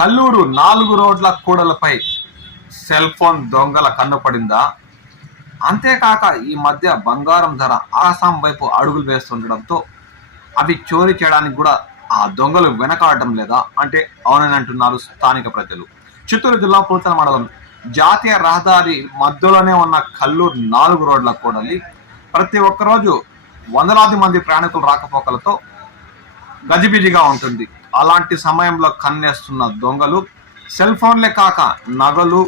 కల్లూరు 4 రోడ్ల కూడలపై cell phone దొంగల కన్నుపడిందా? అంతేకాక ఈ మధ్య బంగారం ధర ఆసాం వైపు అడుగులు వేస్తుండడంతో అవి చోరీ చేయడానికి కూడా ఆ దొంగలు వెనకాడటం లేదా అంటే అవునని అంటున్నారు స్థానిక ప్రజలు. చిత్తూరు జిల్లా పూతల మండలం జాతీయ రహదారి మధ్యలోనే ఉన్న కల్లూరు 4 రోడ్ల కూడలి ప్రతి ఒక్కరోజు వందలాది మంది ప్రయాణికులు రాకపోకలతో గజిబిజిగా ఉంటుంది. అలాంటి సమయంలో కన్నేస్తున్న దొంగలు సెల్ ఫోన్లే కాక నగలు,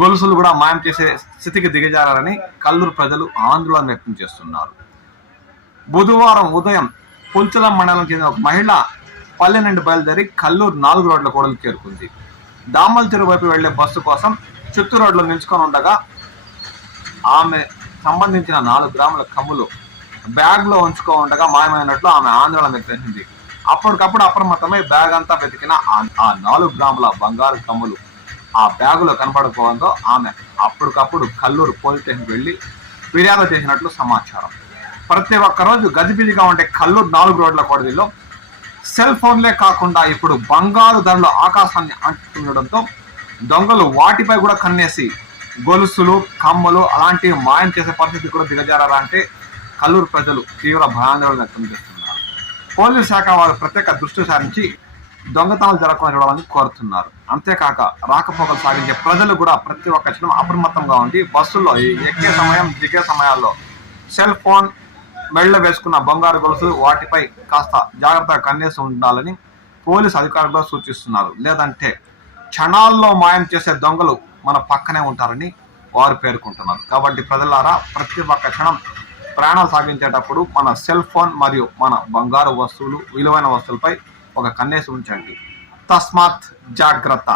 గొలుసులు కూడా మాయం చేసే స్థితికి దిగజారని కల్లూరు ప్రజలు ఆందోళన వ్యక్తం చేస్తున్నారు. బుధవారం ఉదయం పుల్చలం మండలం చెందిన ఒక మహిళ పల్లె నుండి బయలుదేరి కల్లూరు 4 రోడ్ల కూడలు చేరుకుంది. దామల్ చెరువు వైపు వెళ్లే బస్సు కోసం చిత్తూరు రోడ్లో నిల్చుకొని ఉండగా ఆమె సంబంధించిన 4 గ్రాముల కమ్ములు బ్యాగ్ లో ఉంచుకో ఉండగా మాయమైనట్లు ఆమె ఆందోళన వ్యక్తమైంది. అప్పటికప్పుడు అప్రమత్తమై బ్యాగ్ అంతా వెతికిన ఆ 4 గ్రాముల బంగారు కమ్ములు ఆ బ్యాగులో కనపడకపోవడంతో ఆమె అప్పటికప్పుడు కల్లూరు పోలీస్ స్టేషన్కి వెళ్లి ఫిర్యాదు చేసినట్లు సమాచారం. ప్రతి ఒక్క రోజు గజిబిజిగా ఉండే కల్లూరు 4 రోడ్ల కూడలిలో సెల్ ఫోన్లే కాకుండా ఇప్పుడు బంగారు ధరలు ఆకాశాన్ని అంటుండడంతో దొంగలు వాటిపై కూడా కన్నేసి గొలుసులు, కమ్మలు అలాంటివి మాయం చేసే పరిస్థితి కూడా దిగజారా అంటే కల్లూరు ప్రజలు తీవ్ర భయాందోళన వ్యక్తం చేస్తున్నారు. పోలీసు శాఖ వారు ప్రత్యేక దృష్టి సారించి దొంగతనాలు జరగకుండా చూడాలని కోరుతున్నారు. అంతేకాక రాకపోకలు సాగించే ప్రజలు కూడా ప్రతి ఒక్క క్షణం అప్రమత్తంగా ఉండి బస్సుల్లో ఎక్కే సమయం, దిగే సమయాల్లో సెల్ ఫోన్, మెళ్ళ వేసుకున్న బంగారు గొలుసు వాటిపై కాస్త జాగ్రత్తగా కన్నేసి ఉండాలని పోలీసు అధికారులు సూచిస్తున్నారు. లేదంటే క్షణాల్లో మాయం చేసే దొంగలు మన పక్కనే ఉంటారని వారు పేర్కొంటున్నారు. కాబట్టి ప్రజలారా ప్రతి ఒక్క క్షణం ప్రయాణాలు సాగించేటప్పుడు మన సెల్ ఫోన్ మరియు మన బంగారు వస్తువులు, విలువైన వస్తువులపై ఒక కన్నేసి ఉంచండి. తస్మాత్ జాగ్రత్త.